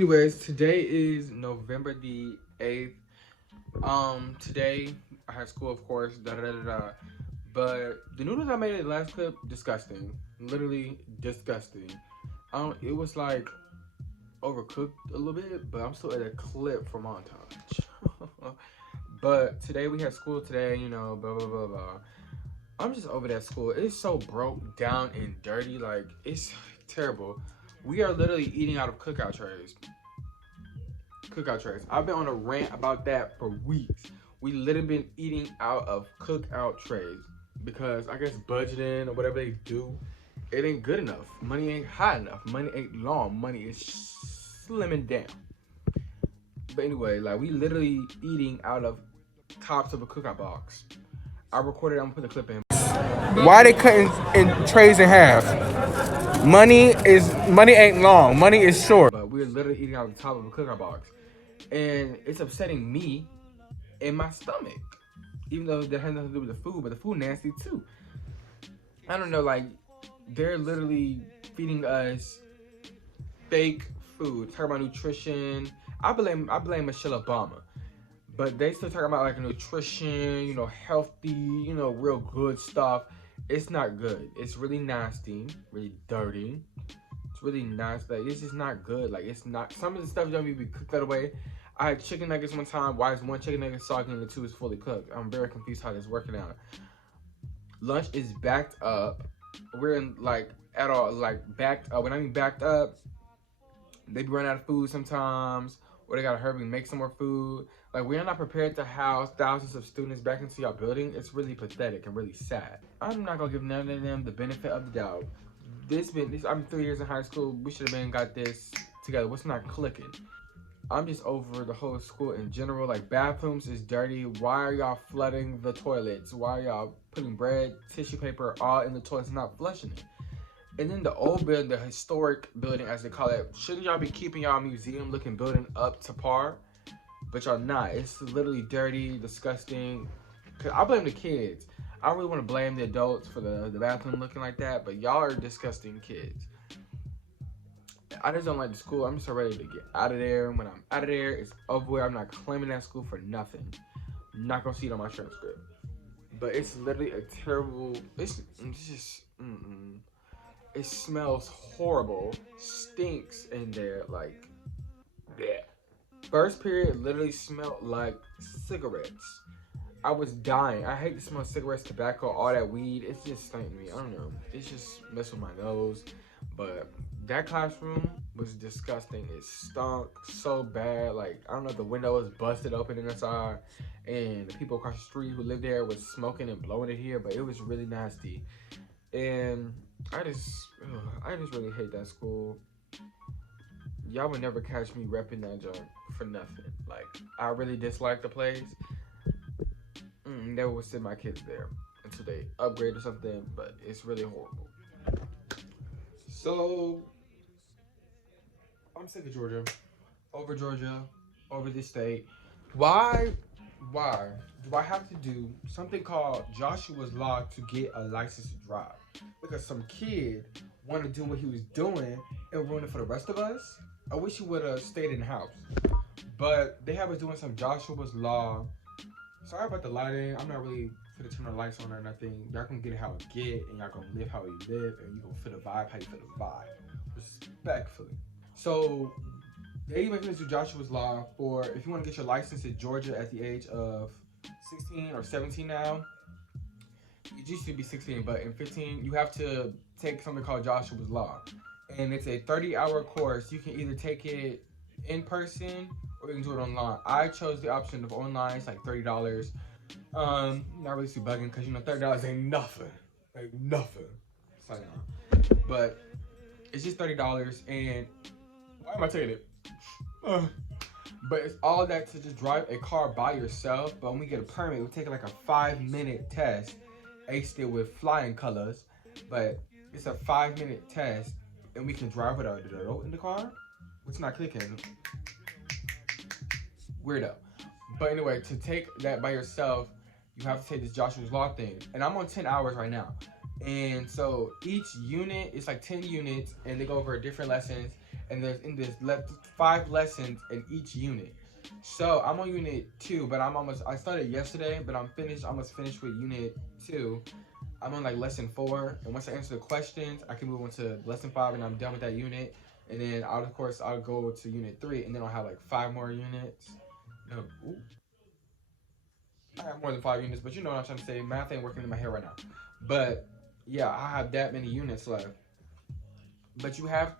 Anyways, today is November the 8th. Today I had school, of course, da da da da. Da. But the noodles I made in the last clip, disgusting. Literally disgusting. It was like overcooked a little bit, but I'm still at a clip for montage. But today we had school today, blah blah blah blah. I'm just over that school. It's so broke down and dirty, like it's terrible. We are literally eating out of cookout trays. I've been on a rant about that for weeks. We literally been eating out of cookout trays because I guess budgeting or whatever they do, it ain't good enough. Money ain't high enough. Money ain't long. Money is slimming down. But anyway, like we literally eating out of tops of a cookout box. I recorded. I'm gonna put the clip in. Why they cutting in trays in half? Money ain't long. Money is short. But we're literally eating out the top of a cookout box, and it's upsetting me in my stomach. Even though that has nothing to do with the food, but the food nasty too. I don't know, like they're literally feeding us fake food. Talking about nutrition. I blame Michelle Obama. But they still talking about like nutrition, healthy, real good stuff. It's not good. It's really nasty, really dirty. It's really nasty. Like, it's just not good. Like it's not. Some of the stuff don't even be cooked that way. I had chicken nuggets one time. Why is one chicken nugget soggy and the two is fully cooked? I'm very confused how this is working out. Lunch is backed up. We're in like at all like backed up. When I mean backed up, they be running out of food sometimes, or they gotta hurry and make some more food. Like we're not prepared to house thousands of students back into our building. It's really pathetic and really sad. I'm not gonna give none of them the benefit of the doubt. I'm 3 years in high school. We should have been got this together. What's not clicking? I'm just over the whole school in general. Like bathrooms is dirty. Why are y'all flooding the toilets? Why are y'all putting bread, tissue paper all in the toilets and not flushing it? And then the old building, the historic building as they call it, shouldn't y'all be keeping y'all museum looking building up to par? But y'all not. It's literally dirty, disgusting. Cause I blame the kids. I don't really want to blame the adults for the bathroom looking like that, but y'all are disgusting kids. I just don't like the school. I'm just so ready to get out of there. When I'm out of there, it's over with. I'm not claiming that school for nothing. I'm not gonna see it on my transcript. But it's literally a terrible. It's just. It smells horrible. Stinks in there. Like, yeah. First period literally smelled like cigarettes. I was dying. I hate the smell of cigarettes, tobacco, all that weed. It's just stinking me. I don't know. It's just messed with my nose. But that classroom was disgusting. It stunk so bad. Like, I don't know, the window was busted open inside. And the people across the street who lived there was smoking and blowing it here. But it was really nasty. And I just really hate that school. Y'all would never catch me repping that joint for nothing. Like, I really dislike the place. Never would send my kids there until they upgrade or something, but it's really horrible. So, I'm sick of Georgia. Over this state. Why do I have to do something called Joshua's Law to get a license to drive? Because some kid wanted to do what he was doing and ruin it for the rest of us? I wish he would have stayed in the house. But they have us doing some Joshua's Law. Sorry about the lighting. I'm not really gonna turn the lights on or nothing. Y'all gonna get it how it get, and y'all gonna live how you live, and you gonna feel the vibe how you feel the vibe. Respectfully. So they making us do Joshua's Law for if you want to get your license in Georgia at the age of 16 or 17 now. It used to be 16, but in 15 you have to take something called Joshua's Law, and it's a 30-hour course. You can either take it in person or you can do it online. I chose the option of online. It's like $30. Not really too bugging because $30 ain't nothing, like nothing. So, but it's just $30, and why am I taking it? But it's all that to just drive a car by yourself. But when we get a permit, we take like a 5-minute test. Aced it with flying colors, but it's a 5-minute test, and we can drive with our adult in the car. It's not clicking. Weirdo. But anyway, to take that by yourself, you have to take this Joshua's Law thing. And I'm on 10 hours right now. And so each unit is like 10 units, and they go over different lessons. and there's 5 lessons in each unit. So I'm on unit 2, but I started yesterday, but I'm finished, almost finished with unit 2. I'm on like lesson 4, and once I answer the questions, I can move on to lesson 5, and I'm done with that unit. And then of course I'll go to unit 3, and then I'll have like 5 more units. No, ooh, I have more than 5 units, but you know what I'm trying to say. Math ain't working in my head right now. But yeah, I have that many units left. But you have,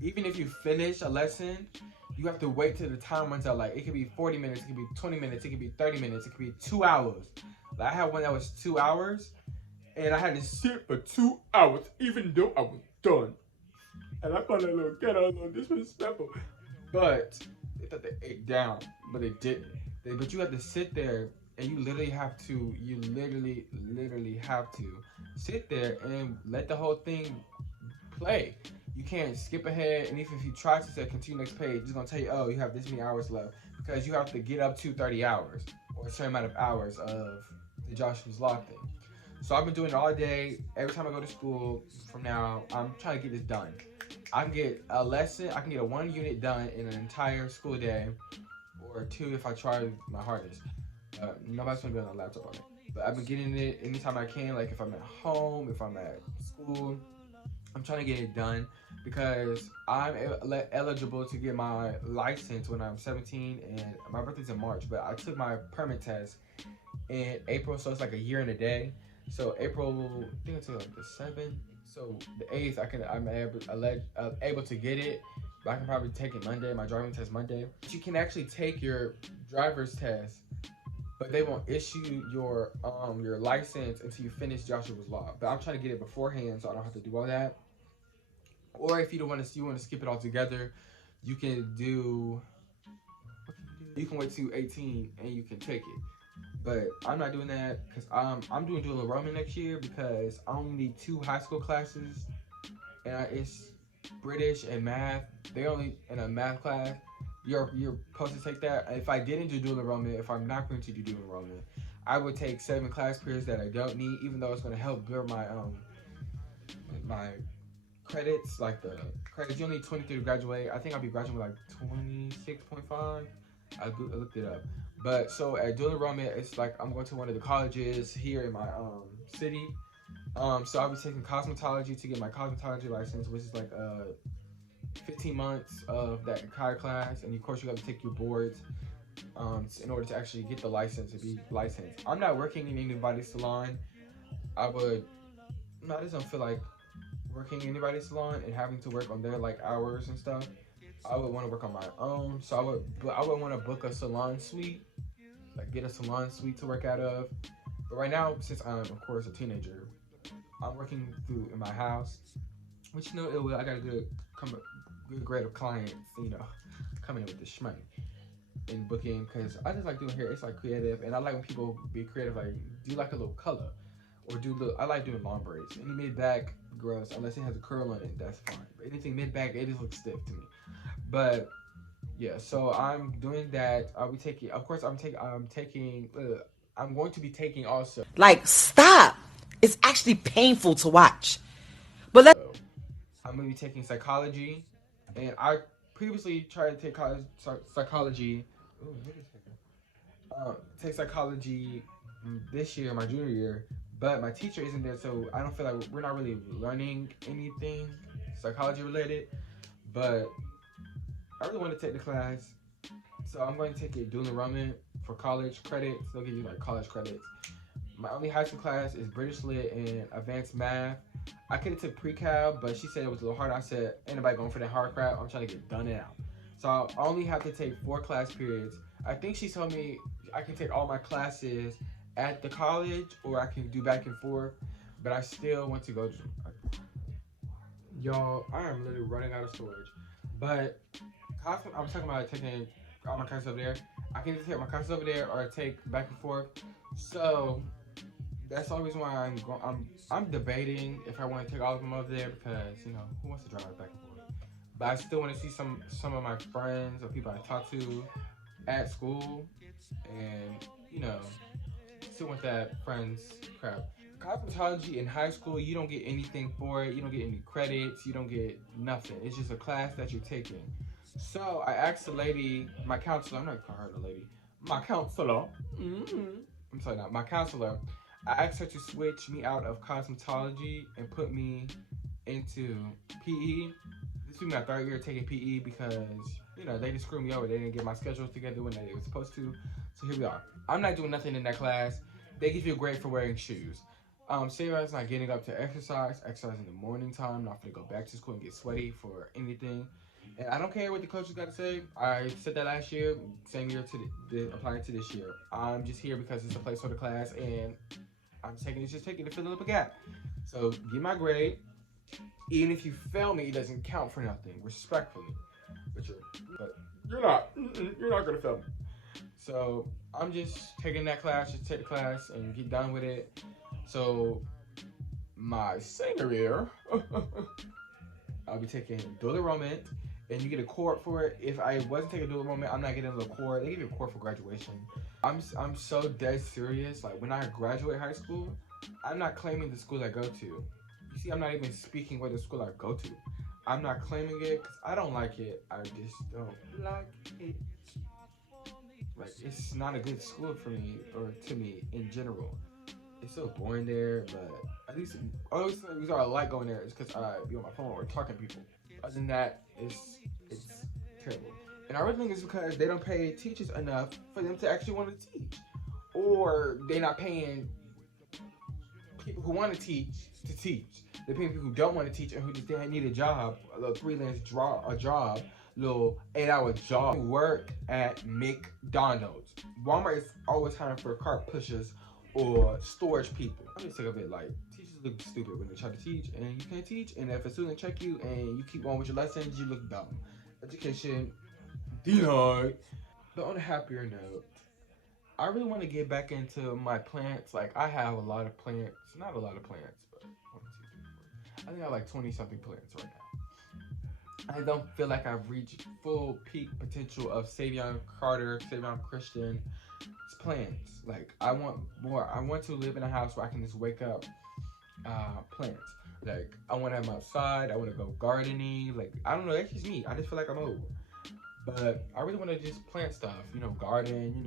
even if you finish a lesson, you have to wait till the time runs out. Like it could be 40 minutes, it could be 20 minutes, it could be 30 minutes, it could be 2 hours. Like I had one that was 2 hours, and I had to sit for 2 hours, even though I was done. And I found that little ghetto, a little disrespectful. But they thought they ate down, but they didn't. But you have to sit there, and you literally have to sit there and let the whole thing play. You can't skip ahead, and even if you try to say continue next page, it's gonna tell you, oh, you have this many hours left, because you have to get up to 30 hours or a certain amount of hours of the Joshua's Law thing. So I've been doing it all day. Every time I go to school from now, I'm trying to get this done. I can get a lesson, I can get a 1 unit done in an entire school day, or 2 if I try my hardest. Nobody's gonna be on a laptop on it. But I've been getting it anytime I can, like if I'm at home, if I'm at school. I'm trying to get it done because I'm eligible to get my license when I'm 17, and my birthday's in March, but I took my permit test in April, so it's like a year and a day. So April, I think it's like the 7th. So the 8th, I'm able to get it, but I can probably take it Monday, my driving test Monday. But you can actually take your driver's test, but they won't issue your license until you finish Joshua's Law. But I'm trying to get it beforehand, so I don't have to do all that. Or if you don't want to, you want to skip it all together, you can do. You can wait till 18 and you can take it. But I'm not doing that because I'm doing dual enrollment next year because I only need 2 high school classes, and it's British and math. They only in a math class. You're supposed to take that. If I didn't do dual enrollment, if I'm not going to do dual enrollment, I would take 7 class periods that I don't need, even though it's going to help build my credits. Like the credits, you only need 23 to graduate. I think I'll be graduating with like 26.5. I looked it up. But so at dual enrollment, it's like I'm going to one of the colleges here in my city. So I'll be taking cosmetology to get my cosmetology license, which is like 15 months of that entire class, and of course you have to take your boards in order to actually get the license to be licensed. I'm not working in anybody's salon. I just don't feel like working in anybody's salon and having to work on their like hours and stuff. I would want to work on my own. So I would want to book a salon suite, like get a salon suite to work out of. But right now, since I'm of course a teenager, I'm working through in my house, which I got a good grade of clients, coming in with the shmoney and booking, because I just like doing hair. It's like creative, and I like when people be creative. Like do like a little color, or I like doing long braids. Any mid back, gross, unless it has a curl on it, that's fine. But anything mid back, it just looks stiff to me. But yeah, so I'm doing that. I'll be taking, of course, I'm going to be taking also. Like, stop. It's actually painful to watch. But let's. I'm going to be taking psychology. And I previously tried to take psychology. Ooh, take psychology this year, my junior year. But my teacher isn't there, so I don't feel like we're not really learning anything psychology related. But I really want to take the class. So I'm going to take a dual enrollment for college credits. They'll give you like college credits. My only high school class is British Lit and Advanced Math. I could have took pre-cal, but she said it was a little hard. I said, ain't nobody going for that hard crap. I'm trying to get done and out. So I only have to take 4 class periods. I think she told me I can take all my classes at the college, or I can do back and forth. But I still want to go. Y'all, I am literally running out of storage. But I'm talking about taking all my classes over there. I can either take my classes over there or take back and forth. So that's the only reason why I'm debating if I want to take all of them over there, because who wants to drive back and forth? But I still want to see some of my friends or people I talk to at school, and still want that friends crap. cosmetology in high school, you don't get anything for it. You don't get any credits. You don't get nothing. It's just a class that you're taking. So I asked the lady, my counselor, I'm not calling her the lady, my counselor. I'm sorry, not my counselor. I asked her to switch me out of cosmetology and put me into PE. This will be my third year taking PE because, you know, they just screwed me over. They didn't get my schedules together when they were supposed to. So here we are. I'm not doing nothing in that class. They give you a grade for wearing shoes. Savion's not getting up to exercise in the morning time. Not gonna go back to school and get sweaty for anything. And I don't care what the coaches got to say. I said that last year, same year to applying to this year. I'm just here because it's a placeholder class, and I'm taking it to fill up a gap. So get my grade. Even if you fail me, it doesn't count for nothing. Respectfully, but you're not gonna fail me. So I'm just taking that class, just take the class and get done with it. So my senior year, I'll be taking dual enrollment, and you get a cord for it. If I wasn't taking dual enrollment, I'm not getting a cord. They give you a cord for graduation. I'm so dead serious. Like when I graduate high school, I'm not claiming the school I go to. You see, I'm not even speaking what the school I go to. I'm not claiming it because I don't like it. I just don't like it. Like it's not a good school for me or to me in general. It's so boring there, but at least always the reason I like going there is because I be on my phone or talking to people. Other than that, it's terrible. And I really think it's because they don't pay teachers enough for them to actually want to teach, or they're not paying people who want to teach. They're paying people who don't want to teach and who just need a job, a little freelance job, little 8-hour job. Work at McDonald's. Walmart is always hiring for car pushers or storage people. I'm just sick of it. Like, teachers look stupid when they try to teach and you can't teach. And if a student check you and you keep on with your lessons, you look dumb. Education denied. But on a happier note, I really want to get back into my plants. Like, I have a lot of plants. Not a lot of plants, but 1, 2, 3, 4. I think I have like 20-something plants right now. I don't feel like I've reached full peak potential of Savion Christian plants. Like, I want more. I want to live in a house where I can just wake up plants. Like, I want to have them outside. I want to go gardening. Like, I don't know. That's just me. I just feel like I'm old. But I really want to just plant stuff. You know, garden.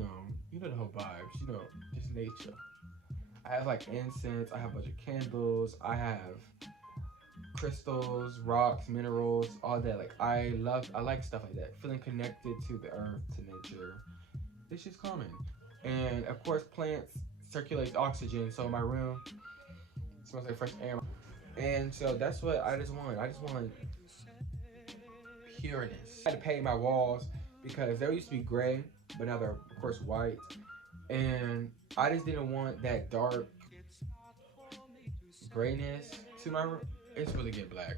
You know the whole vibes. You know, just nature. I have like incense. I have a bunch of candles. I have crystals, rocks, minerals, all that. Like, I like stuff like that. Feeling connected to the earth, to nature. It's just calming. And of course, plants circulate oxygen, so my room smells like fresh air. And so that's what I just want. I just want pureness. I had to paint my walls because they used to be gray, but now they're of course white. And I just didn't want that dark grayness to my room. It's really getting black.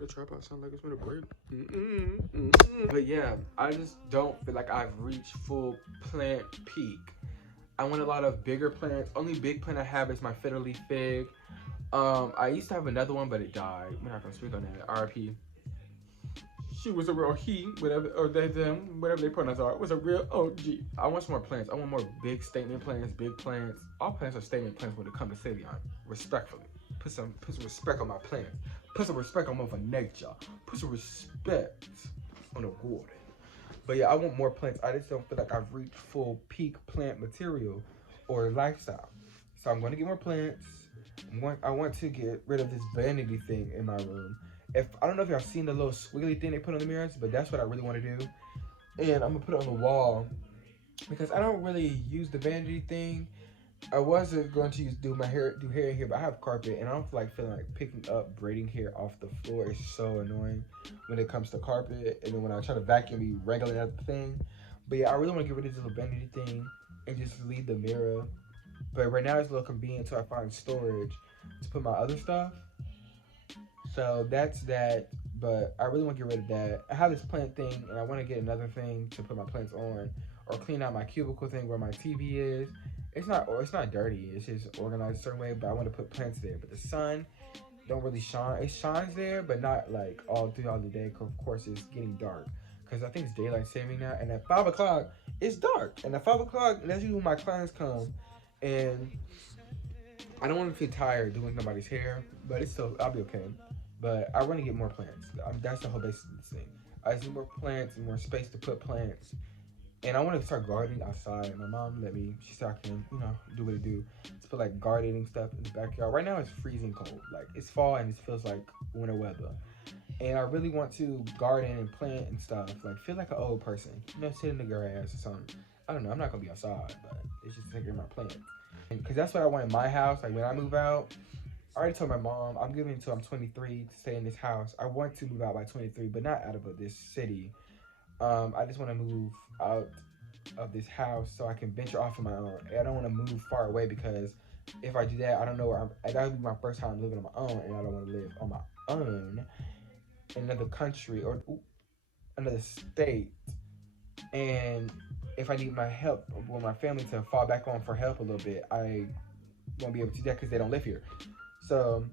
The tripod sound like it's gonna break. But yeah, I just don't feel like I've reached full plant peak. I want a lot of bigger plants. Only big plant I have is my fiddle leaf fig. I used to have another one, but it died. We're not gonna speak on that. RIP. She was a real he, whatever, or they, them, whatever they pronouns are. It was a real OG. I want some more plants. I want more big statement plants, big plants. All plants are statement plants when it comes to Savion. Respectfully. Put some respect on my plants. Put some respect on Mother Nature. Put some respect on the garden. But yeah, I want more plants. I just don't feel like I've reached full peak plant material or lifestyle. So I'm going to get more plants. I want to get rid of this vanity thing in my room. I don't know if y'all seen the little squiggly thing they put on the mirrors, but that's what I really want to do. And I'm going to put it on the wall because I don't really use the vanity thing. I wasn't going to do hair in here, but I have carpet, and I don't feel like picking up braiding hair off the floor. It's so annoying when it comes to carpet, and then when I try to vacuum, be wrangling at the thing. But yeah, I really want to get rid of this little vanity thing and just leave the mirror. But right now it's a little convenient until I find storage to put my other stuff. So that's that. But I really want to get rid of that. I have this plant thing, and I want to get another thing to put my plants on, or clean out my cubicle thing where my TV is. It's not dirty. It's just organized a certain way. But I want to put plants there. But the sun don't really shine. It shines there, but not like all throughout the day. Cause of course, it's getting dark. Because I think it's daylight saving now. And at 5 o'clock, it's dark. And at 5 o'clock, that's usually when my clients come. And I don't want to feel tired doing nobody's hair, but it's still, I'll be okay. But I want to get more plants. That's the whole basis of this thing. I just need more plants and more space to put plants. And I want to start gardening outside. My mom let me. She said I can, do what I do. Just put like gardening stuff in the backyard. Right now it's freezing cold. Like it's fall and it feels like winter weather. And I really want to garden and plant and stuff. Like feel like an old person. Sit in the grass or something. I don't know. I'm not gonna be outside, but it's just taking my plants. Because that's what I want in my house. Like when I move out, I already told my mom I'm giving until I'm 23 to stay in this house. I want to move out by 23, but not out of this city. I just want to move out of this house so I can venture off on my own. I don't want to move far away because if I do that, I don't know where I'm. That would be my first time living on my own, and I don't want to live on my own in another country or another state. And if I need my help or my family to fall back on for help a little bit, I won't be able to do that because they don't live here. So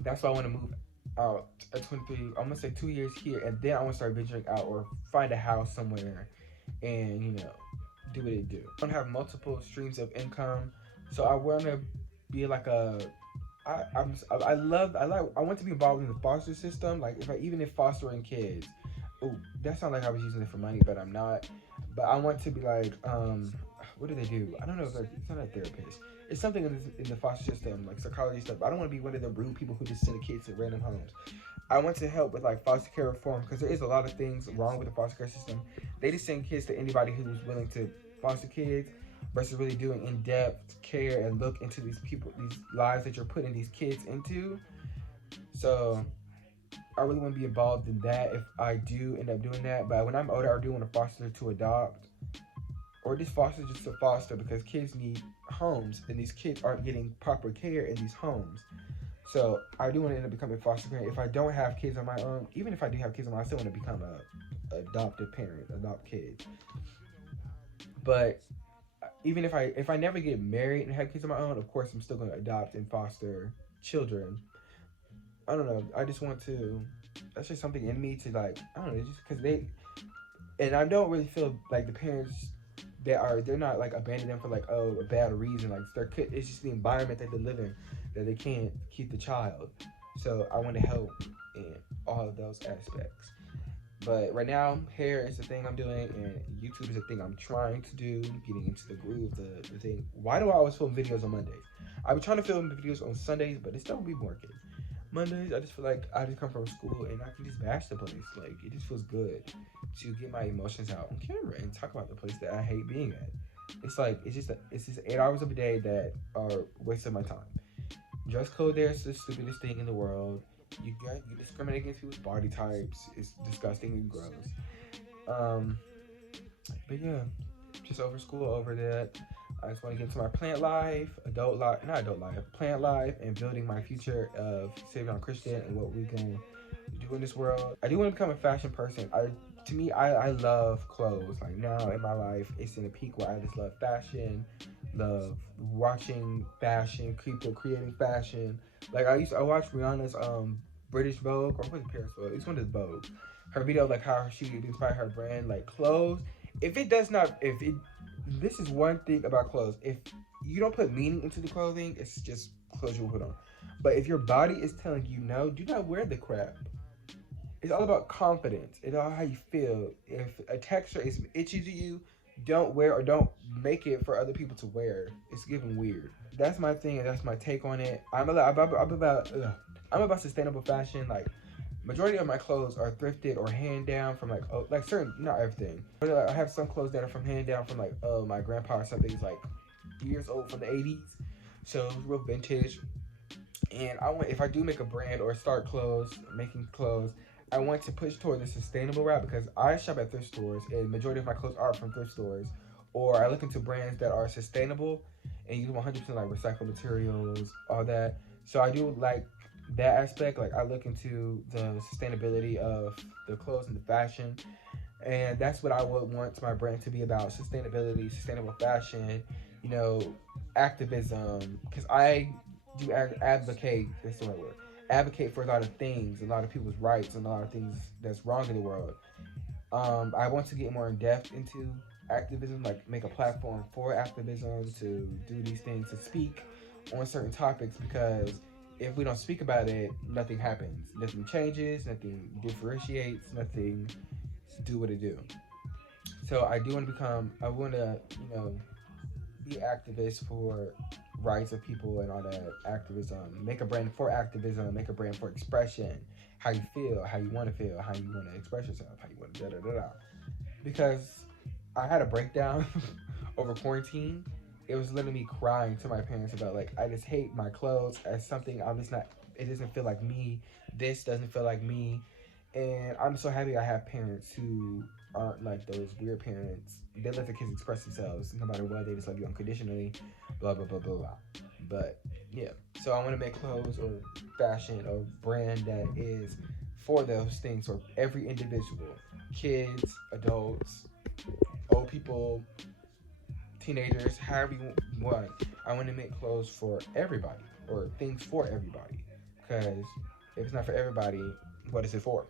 that's why I want to move out at 23. I'm gonna say 2 years here, and then I want to start venturing out or find a house somewhere, and do what it do. I want to have multiple streams of income, so I want to be like a. I want to be involved in the foster system. Like even if fostering kids, oh, that sounds like I was using it for money, but I'm not. But I want to be like, what do they do? I don't know. It's not a therapist. It's something in the foster system, like psychology stuff. I don't want to be one of the rude people who just send kids to random homes. I want to help with like foster care reform because there is a lot of things wrong with the foster care system. They just send kids to anybody who's willing to foster kids versus really doing in-depth care and look into these lives that you're putting these kids into. So I really want to be involved in that if I do end up doing that. But when I'm older, I do want to foster to adopt or just foster just to foster because kids need homes and these kids aren't getting proper care in these homes. So I do want to end up becoming a foster parent. If I don't have kids on my own, even if I do have kids on my own, I still want to become a adoptive parent, adopt kids. But even if I never get married and have kids on my own, of course I'm still going to adopt and foster children. I don't know. I just want to. That's just something in me to like. I don't know. Just because and I don't really feel like the parents they're not like abandoning them for like a bad reason. Like it's just the environment that they live in that they can't keep the child. So I want to help in all of those aspects. But right now, hair is the thing I'm doing, and YouTube is the thing I'm trying to do, getting into the groove, the thing. Why do I always film videos on Mondays? I've been trying to film videos on Sundays, but it still be working. Mondays, I just feel like I just come from school and I can just bash the place. Like, it just feels good to get my emotions out on camera and talk about the place that I hate being at. It's like, it's just 8 hours of a day that are wasting my time. Dress code there is the stupidest thing in the world. You discriminate against people's body types. It's disgusting and gross. But yeah, just over school, over that. I just want to get into my plant life, plant life, and building my future of Savion Christian and what we can do in this world. I do want to become a fashion person. I love clothes. Like now in my life, it's in a peak where I just love fashion, love watching fashion, creating fashion. Like I watched Rihanna's British Vogue, or was it Paris Vogue? It's one of the Vogue. Her video, like how she inspired her brand, like clothes. This is one thing about clothes. If you don't put meaning into the clothing, it's just clothes you put on. But if your body is telling you no, do not wear the crap. It's all about confidence. It's all how you feel. If a texture is itchy to you, don't wear or don't make it for other people to wear. It's giving weird. That's my thing and that's my take on it. I'm about sustainable fashion. Like majority of my clothes are thrifted or hand down from like certain, not everything. But I have some clothes that are from hand down from my grandpa or something. It's like years old from the 80s. So it's real vintage. And if I do make a brand or start making clothes, I want to push toward the sustainable route because I shop at thrift stores and majority of my clothes are from thrift stores. Or I look into brands that are sustainable and use 100% like recycled materials, all that. So I do like that aspect. Like I look into the sustainability of the clothes and the fashion. And that's what I would want my brand to be about: sustainability, sustainable fashion, activism. Because I do advocate, that's the right word, advocate for a lot of things, a lot of people's rights, and a lot of things that's wrong in the world. I want to get more in depth into activism, like make a platform for activism to do these things, to speak on certain topics, because if we don't speak about it, nothing happens, nothing changes, nothing differentiates, nothing do what it do. So I do want to become, I want to, be activist for rights of people and all that activism. Make a brand for activism, make a brand for expression. How you feel, how you want to feel, how you want to express yourself, how you want to da da da da. Because I had a breakdown over quarantine. It was literally me crying to my parents about, like, I just hate my clothes as something I'm just not. It doesn't feel like me. This doesn't feel like me. And I'm so happy I have parents who aren't like those weird parents. They let their kids express themselves no matter what. They just love you unconditionally. Blah blah blah blah blah. But yeah, so I want to make clothes or fashion or brand that is for those things for every individual, kids, adults, old people, teenagers, however you want. I want to make clothes for everybody or things for everybody. Because if it's not for everybody, what is it for?